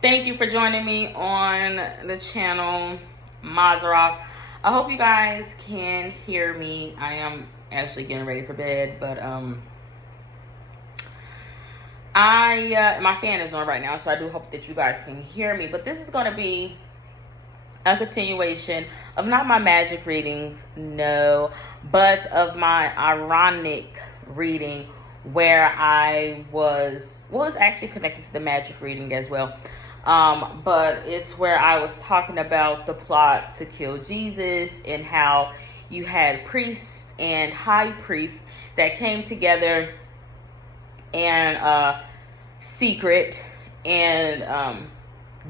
Thank you for joining me on the channel Mazarov. I hope you guys can hear me. I am actually getting ready for bed, but my fan is on right now, so I do hope that you guys can hear me. But this is going to be a continuation of not my magic readings, no, but of my ironic reading where I was actually connected to the magic reading as well. But it's where I was talking about the plot to kill Jesus and how you had priests and high priests that came together and secret and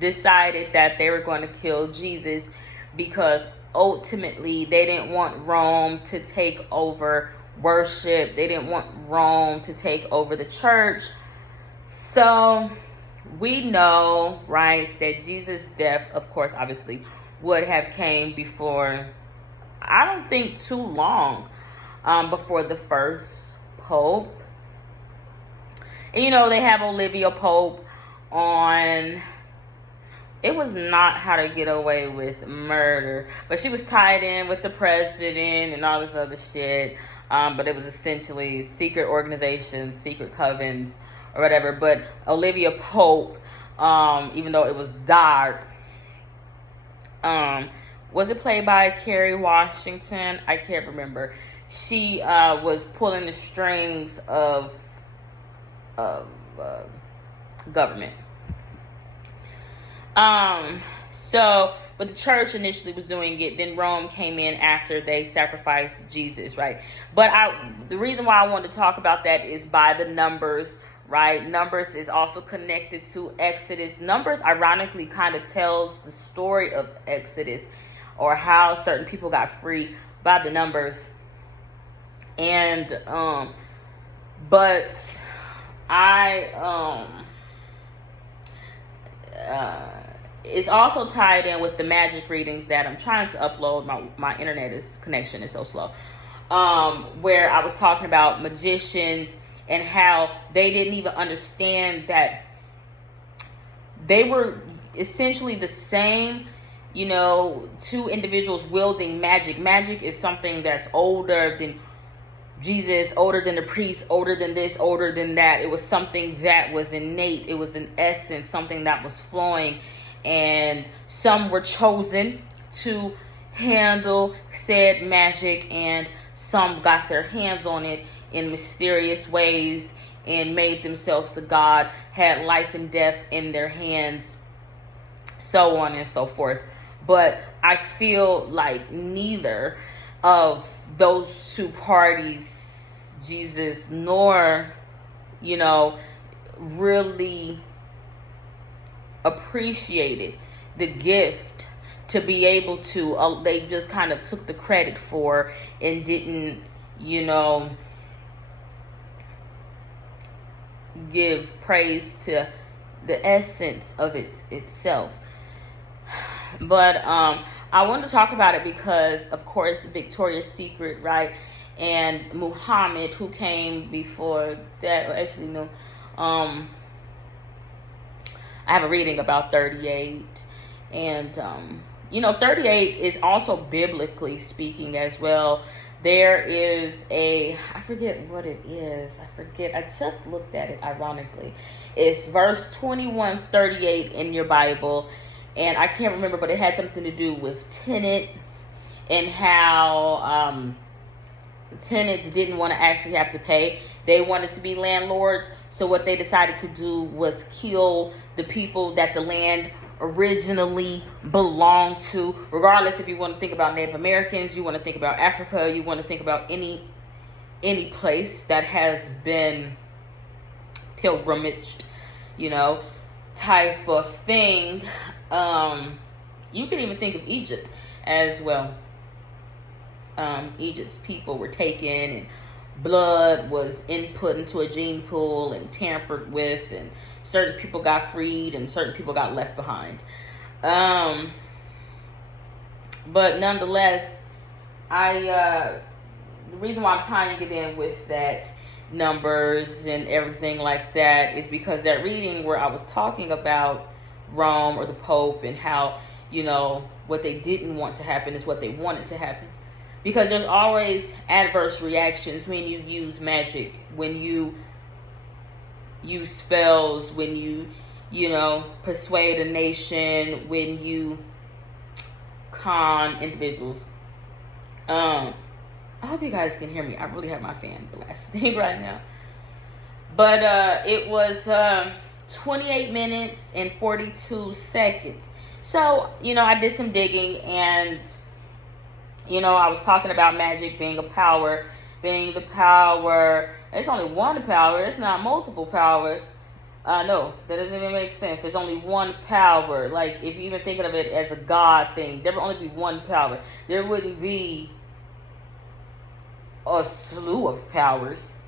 decided that they were going to kill Jesus because ultimately they didn't want Rome to take over worship. They didn't want Rome to take over the church. So we know, right, that Jesus' death, of course, obviously, would have came before, I don't think too long, before the first pope. And, you know, they have Olivia Pope on, it was not How to Get Away with Murder, but she was tied in with the president and all this other shit. But it was essentially secret organizations, secret covens, or whatever. But Olivia Pope, even though it was dark, was it played by Kerry Washington? I can't remember. She was pulling the strings of government. But the church initially was doing it. Then Rome came in after they sacrificed Jesus, right? But the reason why I wanted to talk about that is by the numbers, right? Numbers is also connected to Exodus. Numbers, ironically, kind of tells the story of Exodus or how certain people got free by the numbers. And, but it's also tied in with the magic readings that I'm trying to upload. My internet connection is so slow. Where I was talking about magicians and how they didn't even understand that they were essentially the same, you know, two individuals wielding magic. Magic is something that's older than Jesus, older than the priest, older than this, older than that. It was something that was innate. It was an essence, something that was flowing. And some were chosen to handle said magic, and some got their hands on it in mysterious ways and made themselves a god, had life and death in their hands, so on and so forth. But I feel like neither of those two parties, Jesus nor, you know, really appreciated the gift to be able to, they just kind of took the credit for and didn't, you know, give praise to the essence of it itself. But I wanted to talk about it because, of course, Victoria's Secret, right, and Muhammad, who came before that, actually, no, I have a reading about 38, and, you know, 38 is also biblically speaking as well. There is I forget what it is. I just looked at it, ironically. It's verse 21:38 in your Bible, and I can't remember, but it has something to do with tenants and how tenants didn't want to actually have to pay. They wanted to be landlords. So what they decided to do was kill the people that the land originally belonged to. Regardless if you want to think about Native Americans, you want to think about Africa, you want to think about any place that has been pilgrimaged, you know, type of thing. You can even think of Egypt as well. Egypt's people were taken and blood was input into a gene pool and tampered with, and certain people got freed and certain people got left behind. But nonetheless, the reason why I'm tying it in with that numbers and everything like that is because that reading where I was talking about Rome or the Pope, and how, what they didn't want to happen is what they wanted to happen. Because there's always adverse reactions when you use magic, when you use spells, when you persuade a nation, when you con individuals. I hope you guys can hear me. I really have my fan blasting right now. But it was 28 minutes and 42 seconds. So, I did some digging, and, I was talking about magic being a power, being the power. It's only one power. It's not multiple powers. No, that doesn't even make sense. There's only one power. Like, if you even thinking of it as a God thing, there would only be one power. There wouldn't be a slew of powers.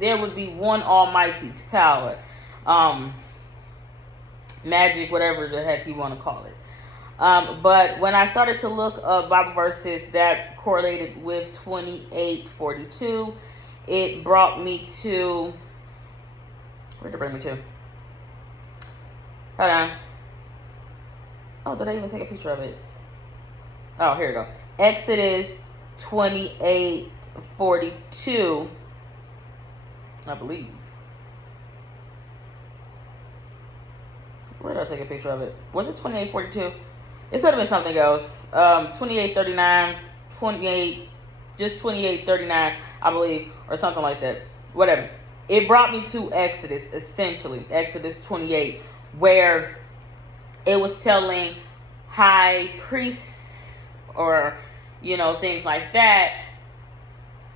There would be one almighty's power. Magic, whatever the heck you want to call it. But when I started to look up Bible verses that correlated with 28:42, it brought me to... Where did it bring me to? Hold on. Oh, did I even take a picture of it? Oh, here we go. Exodus 28:42, I believe. Where did I take a picture of it? Was it 28:42? It could have been something else. 28:39, 28:39, I believe, or something like that. Whatever. It brought me to Exodus, essentially, Exodus 28, where it was telling high priests or, things like that,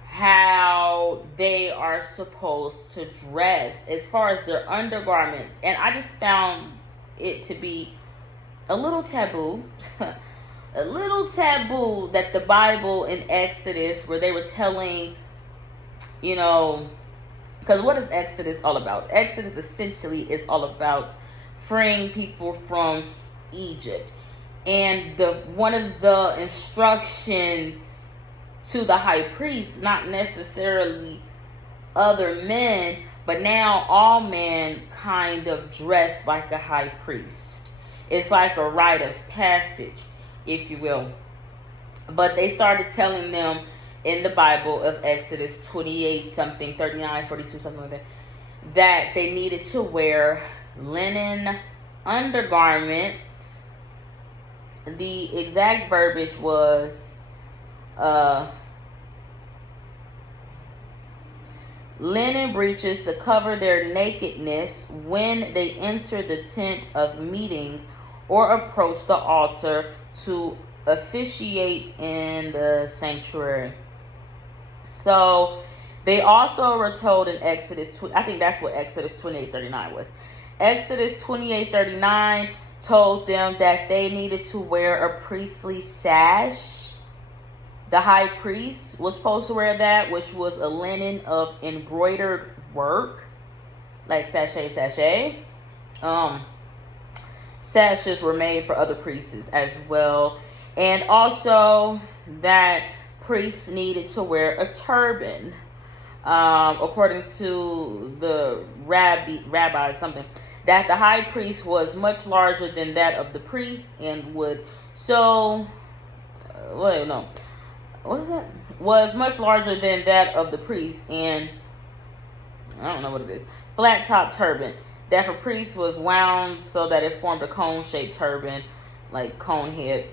how they are supposed to dress as far as their undergarments. And I just found it to be a little taboo, a little taboo that the Bible in Exodus, where they were telling, because what is Exodus all about? Exodus essentially is all about freeing people from Egypt. And one of the instructions to the high priest, not necessarily other men, but now all men kind of dress like a high priest. It's like a rite of passage, if you will. But they started telling them in the Bible of Exodus 28 something, 39, 42, something like that they needed to wear linen undergarments. The exact verbiage was linen breeches to cover their nakedness when they enter the tent of meeting or approach the altar to officiate in the sanctuary. So they also were told in Exodus, I think that's what Exodus 28:39 was. Exodus 28:39 told them that they needed to wear a priestly sash. The high priest was supposed to wear that, which was a linen of embroidered work, like sachet. Sashes were made for other priests as well. And also that priests needed to wear a turban. According to the rabbi, something, that the high priest was much larger than that of the priest and was much larger than that of the priest, and I don't know what it is. Flat top turban that for priests was wound so that it formed a cone shaped turban, like cone head.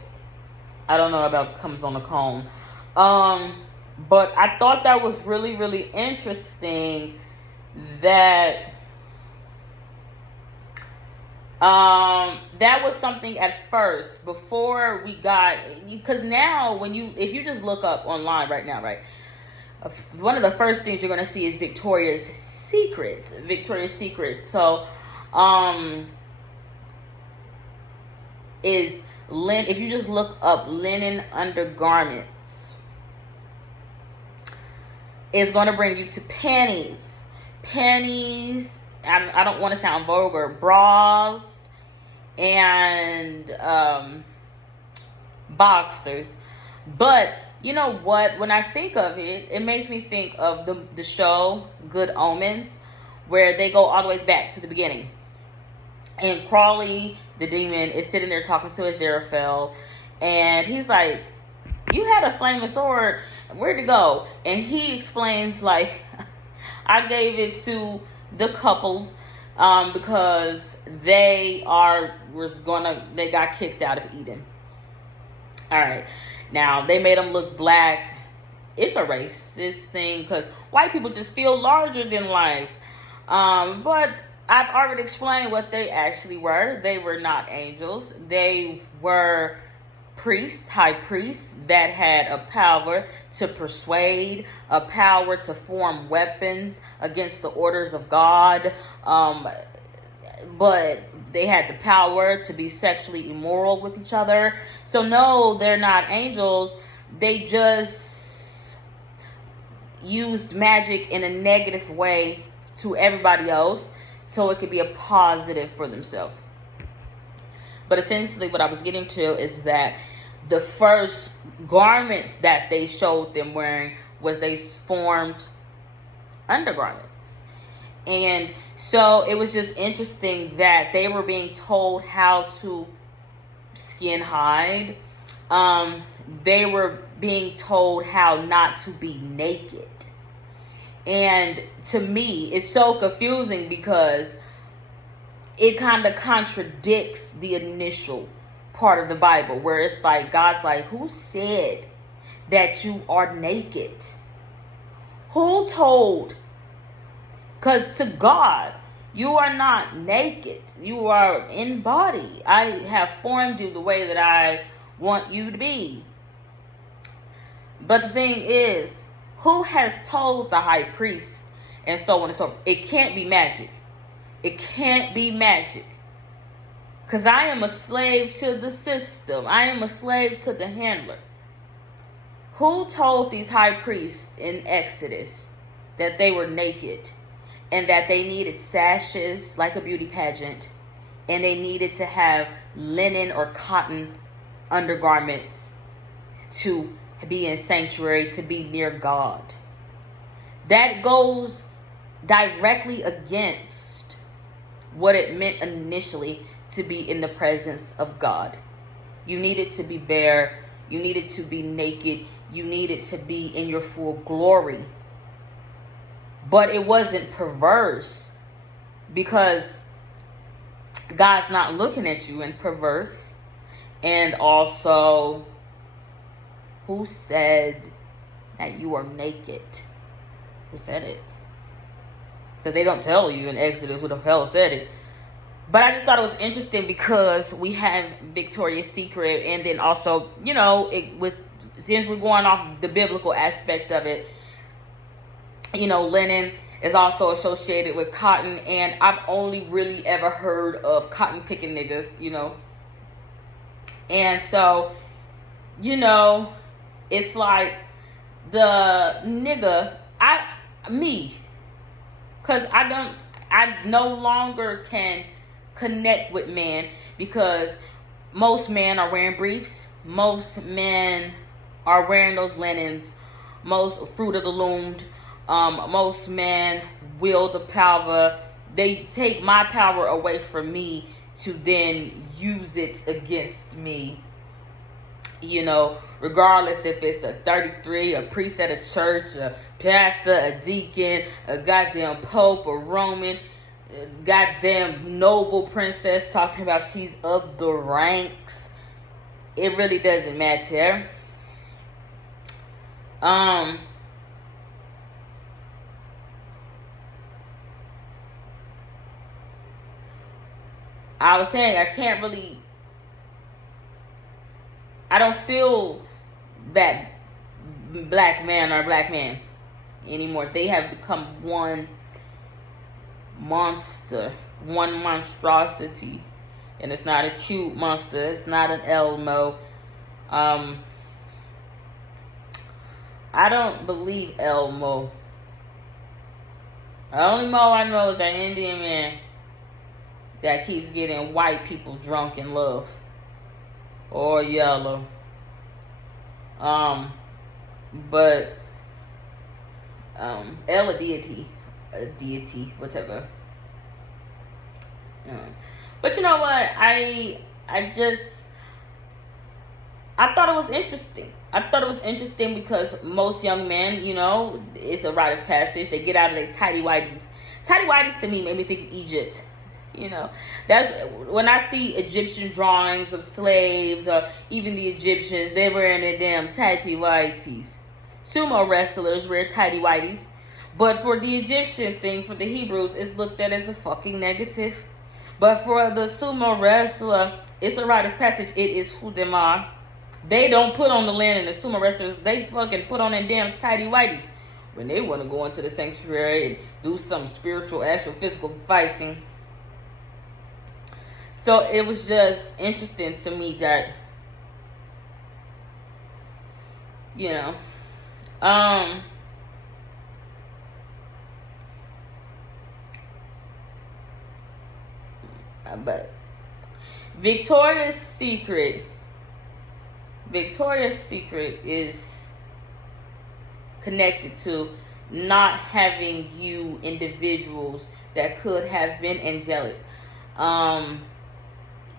I don't know about comes on a cone. But I thought that was really, really interesting that that was something at first before we got, because now if you just look up online right now, right, one of the first things you're going to see is Victoria's Secret. So if you just look up linen undergarments, it's going to bring you to panties. I don't want to sound vulgar, bras, and boxers. But you know what? When I think of it, it makes me think of the show Good Omens, where they go all the way back to the beginning. And Crawley, the demon, is sitting there talking to Aziraphale, and he's like, "You had a flaming sword. Where'd it go?" And he explains, like, "I gave it to the couple because they got kicked out of Eden." All right, now they made them look black. It's a racist thing because white people just feel larger than life. But I've already explained what they actually were. They were not angels. They were priests, high priests, that had a power to persuade, a power to form weapons against the orders of God. But they had the power to be sexually immoral with each other. So no, they're not angels. They just used magic in a negative way to everybody else, so it could be a positive for themselves. But essentially what I was getting to is that the first garments that they showed them wearing was they formed undergarments. And so it was just interesting that they were being told how to skin hide. They were being told how not to be naked. And to me, it's so confusing because it kind of contradicts the initial part of the Bible where it's like, God's like, who said that you are naked? Who told? Because to God, you are not naked. You are in body. I have formed you the way that I want you to be. But the thing is, who has told the high priest and so on and so forth? It can't be magic. It can't be magic. Because I am a slave to the system. I am a slave to the handler. Who told these high priests in Exodus that they were naked and that they needed sashes like a beauty pageant and they needed to have linen or cotton undergarments to be in sanctuary, to be near God? That goes directly against what it meant initially to be in the presence of God. You needed to be bare. You needed to be naked. You needed to be in your full glory. But it wasn't perverse because God's not looking at you in perverse. And also, who said that you are naked? Who said it? Because they don't tell you in Exodus who the hell said it. But I just thought it was interesting because we have Victoria's Secret, and then also, you know, since we're going off the biblical aspect of it, you know, linen is also associated with cotton, and I've only really ever heard of cotton picking niggas, you know. And so, you know, it's like the nigga, because I no longer can connect with men because most men are wearing briefs. Most men are wearing those linens. Most fruit of the loom. Most men wield the power. They take my power away from me to then use it against me. You know, regardless if it's a 33, a priest at a church, a pastor, a deacon, a goddamn pope, a Roman, a goddamn noble princess talking about she's of the ranks. It really doesn't matter. I was saying I don't feel that black man or black man anymore. They have become one monster, one monstrosity. And it's not a cute monster. It's not an Elmo. I don't believe Elmo. The only Mo I know is that Indian man that keeps getting white people drunk in love. Or yellow. But a deity, whatever. But you know what? I just I thought it was interesting. I thought it was interesting because most young men, you know, it's a rite of passage. They get out of their tidy whities. Tidy whities to me made me think of Egypt. You know, that's when I see Egyptian drawings of slaves or even the Egyptians, they were in their damn tidy whities. Sumo wrestlers wear tidy whities. But for the Egyptian thing, for the Hebrews, it's looked at as a fucking negative. But for the sumo wrestler, it's a rite of passage. It is who them are. They don't put on the land, and the sumo wrestlers, they fucking put on them damn tidy whities when they want to go into the sanctuary and do some spiritual, actual, physical fighting. So it was just interesting to me that, you know, but Victoria's Secret is connected to not having you individuals that could have been angelic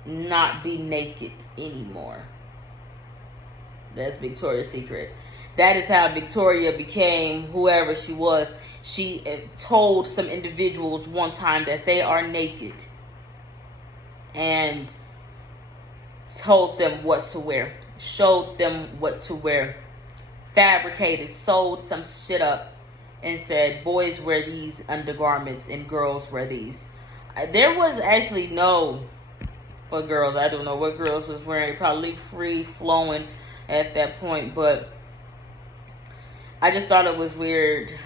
not be naked anymore. That's Victoria's Secret. That is how Victoria became whoever she was. She told some individuals one time that they are naked and told them what to wear, showed them what to wear, fabricated, sold some shit up, and said boys wear these undergarments and girls wear these. There was actually no, for girls, I don't know what girls was wearing, probably free flowing at that point, but I just thought it was weird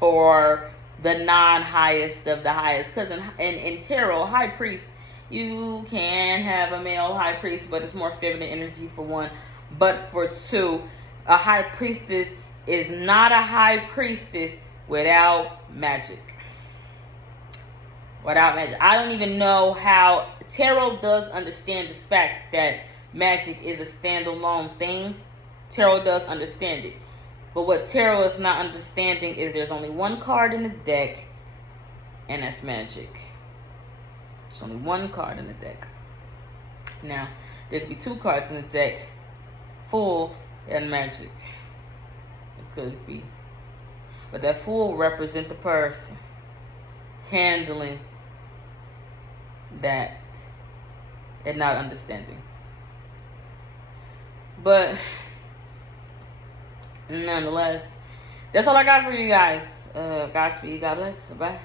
for the non-highest of the highest, because in tarot, high priest, you can have a male high priest, but it's more feminine energy for one. But for two, a high priestess is not a high priestess without magic. Without magic. I don't even know how tarot does understand the fact that magic is a standalone thing. Tarot does understand it. But what tarot is not understanding is there's only one card in the deck, and that's magic. There's only one card in the deck. Now, there could be two cards in the deck, Fool and Magic. It could be. But that Fool represents the person handling that and not understanding. But nonetheless, that's all I got for you guys. Godspeed. God bless. Bye.